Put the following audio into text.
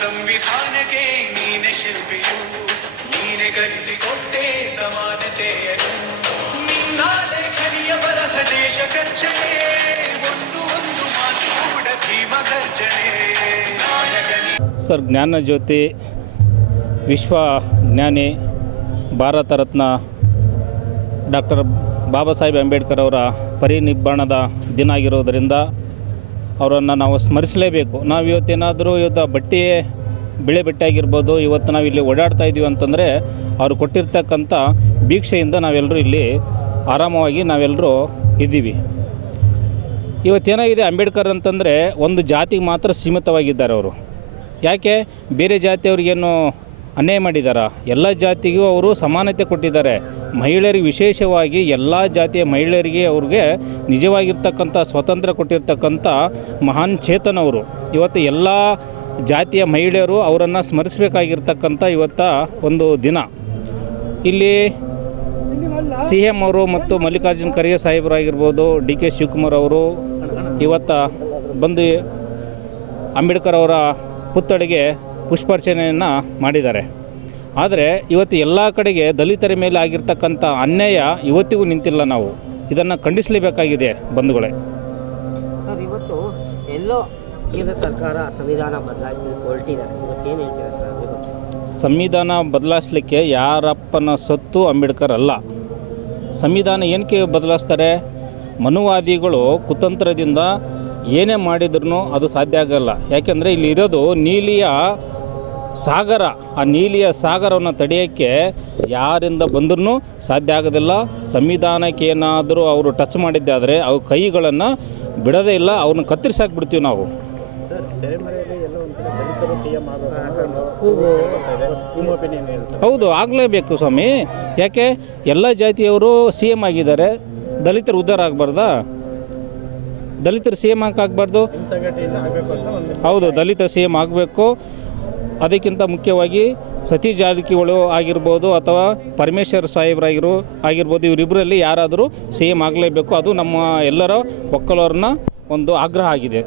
ಸಂವಿಧಾನಕ್ಕೆ ನೀನೆ ಶಿಲ್ಪಿಯು, ನೀನೆ ಕಲಿಸಿಕೊಟ್ಟೆ ಸಮಾನತೆಯನ್ನು. ನಿನ್ನ ಲೇಖನಿಯ ಬರಹ ದೇಶ ಖರ್ಚನೆ ಒಂದು ಒಂದು ಮಾತು ಕೂಡ ಭೀಮ ಖರ್ಚನೆ ಸರ್, ಜ್ಞಾನ ಜ್ಯೋತಿ, ವಿಶ್ವ ಜ್ಞಾನಿ, ಭಾರತ ರತ್ನ ಡಾಕ್ಟರ್ ಬಾಬಾ ಸಾಹೇಬ್ ಅಂಬೇಡ್ಕರ್ ಅವರ ಪರಿನಿಬ್ಬಾಣದ ದಿನ ಆಗಿರೋದರಿಂದ ಅವರನ್ನು ನಾವು ಸ್ಮರಿಸಲೇಬೇಕು. ನಾವು ಇವತ್ತೇನಾದರೂ ಇವತ್ತು ಬಟ್ಟೆ ಬೆಳೆ ಬಟ್ಟೆ ಆಗಿರ್ಬೋದು, ಇವತ್ತು ನಾವು ಇಲ್ಲಿ ಓಡಾಡ್ತಾ ಇದ್ದೀವಿ ಅಂತಂದರೆ ಅವರು ಕೊಟ್ಟಿರ್ತಕ್ಕಂಥ ಭೀಕ್ಷೆಯಿಂದ ನಾವೆಲ್ಲರೂ ಇಲ್ಲಿ ಆರಾಮವಾಗಿ ನಾವೆಲ್ಲರೂ ಇದ್ದೀವಿ. ಇವತ್ತೇನಾಗಿದೆ ಅಂಬೇಡ್ಕರ್ ಅಂತಂದರೆ ಒಂದು ಜಾತಿಗೆ ಮಾತ್ರ ಸೀಮಿತವಾಗಿದ್ದಾರೆ ಅವರು. ಯಾಕೆ? ಬೇರೆ ಜಾತಿಯವ್ರಿಗೇನು ಅನ್ಯಾಯ ಮಾಡಿದ್ದಾರೆ ಎಲ್ಲ ಜಾತಿಗೂ ಅವರು ಸಮಾನತೆ ಕೊಟ್ಟಿದ್ದಾರೆ. ಮಹಿಳೆಯರಿಗೆ ವಿಶೇಷವಾಗಿ ಎಲ್ಲ ಜಾತಿಯ ಮಹಿಳೆಯರಿಗೆ ಅವ್ರಿಗೆ ನಿಜವಾಗಿರ್ತಕ್ಕಂಥ ಸ್ವಾತಂತ್ರ್ಯ ಕೊಟ್ಟಿರ್ತಕ್ಕಂಥ ಮಹಾನ್ ಚೇತನವರು ಇವತ್ತು ಎಲ್ಲ ಜಾತಿಯ ಮಹಿಳೆಯರು ಅವರನ್ನು ಸ್ಮರಿಸಬೇಕಾಗಿರ್ತಕ್ಕಂಥ ಇವತ್ತ ಒಂದು ದಿನ. ಇಲ್ಲಿ ಸಿ ಎಂ ಅವರು ಮತ್ತು ಮಲ್ಲಿಕಾರ್ಜುನ್ ಖರ್ಗೆ ಸಾಹೇಬರಾಗಿರ್ಬೋದು, ಡಿ ಕೆ ಶಿವಕುಮಾರ್ ಅವರು ಇವತ್ತ ಬಂದು ಅಂಬೇಡ್ಕರ್ ಅವರ ಪುತ್ಥಳಿಗೆ ಪುಷ್ಪಾರ್ಚನೆಯನ್ನು ಮಾಡಿದ್ದಾರೆ. ಆದರೆ ಇವತ್ತು ಎಲ್ಲ ಕಡೆಗೆ ದಲಿತರ ಮೇಲೆ ಆಗಿರ್ತಕ್ಕಂಥ ಅನ್ಯಾಯ ಇವತ್ತಿಗೂ ನಿಂತಿಲ್ಲ ನಾವು. ಇದನ್ನು ಖಂಡಿಸಲೇಬೇಕಾಗಿದೆ ಬಂಧುಗಳೇ. ಸರ್ ಇವತ್ತು ಎಲ್ಲೋ ಕೇಂದ್ರ ಸರ್ಕಾರ ಸಂವಿಧಾನ ಬದಲಾಯಿಸಲಿಕ್ಕೆ ಹೊರಟಿದ್ದಾರೆ. ಏನು ಹೇಳ್ತೀರಾ ಸರ್ ಅದ್ರ ಬಗ್ಗೆ? ಸಂವಿಧಾನ ಬದಲಾಯಿಸಲಿಕ್ಕೆ ಯಾರಪ್ಪನ ಸತ್ತು ಅಂಬೇಡ್ಕರ್ ಅಲ್ಲ. ಸಂವಿಧಾನ ಏನಕ್ಕೆ ಬದಲಾಯಿಸ್ತಾರೆ? ಮನುವಾದಿಗಳು ಕುತಂತ್ರದಿಂದ ಏನೇ ಮಾಡಿದ್ರೂ ಅದು ಸಾಧ್ಯ ಆಗಲ್ಲ. ಯಾಕೆಂದರೆ ಇಲ್ಲಿ ಇರೋದು ನೀಲಿಯ ಸಾಗರ ಆ ನೀಲಿಯ ಸಾಗರವನ್ನು ತಡೆಯೋಕ್ಕೆ ಯಾರಿಂದ ಬಂದ್ರೂ ಸಾಧ್ಯ ಆಗೋದಿಲ್ಲ. ಸಂವಿಧಾನಕ್ಕೆ ಏನಾದರೂ ಅವರು ಟಚ್ ಮಾಡಿದ್ದೆ ಆದರೆ ಅವು ಕೈಗಳನ್ನು ಬಿಡೋದೇ ಇಲ್ಲ ಅವ್ರನ್ನ ನಾವು. ಒಪಿನಿಯನ್ ಏನು ಸರ್? ಹೌದು ಆಗಲೇಬೇಕು ಸ್ವಾಮಿ. ಯಾಕೆ? ಎಲ್ಲ ಜಾತಿಯವರು ಸಿ ಎಂ ಆಗಿದ್ದಾರೆ. ದಲಿತರು ಉದ್ಧಾರ ಆಗಬಾರ್ದಾ? ದಲಿತರು ಸಿ ಎಂ ಹಾಕಾಗಬಾರ್ದು ಆಗಬೇಕು ಅಂತ ಒಂದು ಹೌದು ದಲಿತ ಸಿ ಎಂ ಆಗಬೇಕು. ಅದಕ್ಕಿಂತ ಮುಖ್ಯವಾಗಿ ಸತೀಶ್ ಜಾರಕಿಹೊಳಿ ಆಗಿರ್ಬೋದು ಅಥವಾ ಪರಮೇಶ್ವರ್ ಸಾಹೇಬ್ರಾಗಿರು ಆಗಿರ್ಬೋದು ಇವರಿಬ್ಬರಲ್ಲಿ ಯಾರಾದರೂ ಸೇಮ್ ಆಗಲೇಬೇಕು. ಅದು ನಮ್ಮ ಎಲ್ಲರ ಒಕ್ಕಲವ್ರನ್ನ ಒಂದು ಆಗ್ರಹ ಆಗಿದೆ.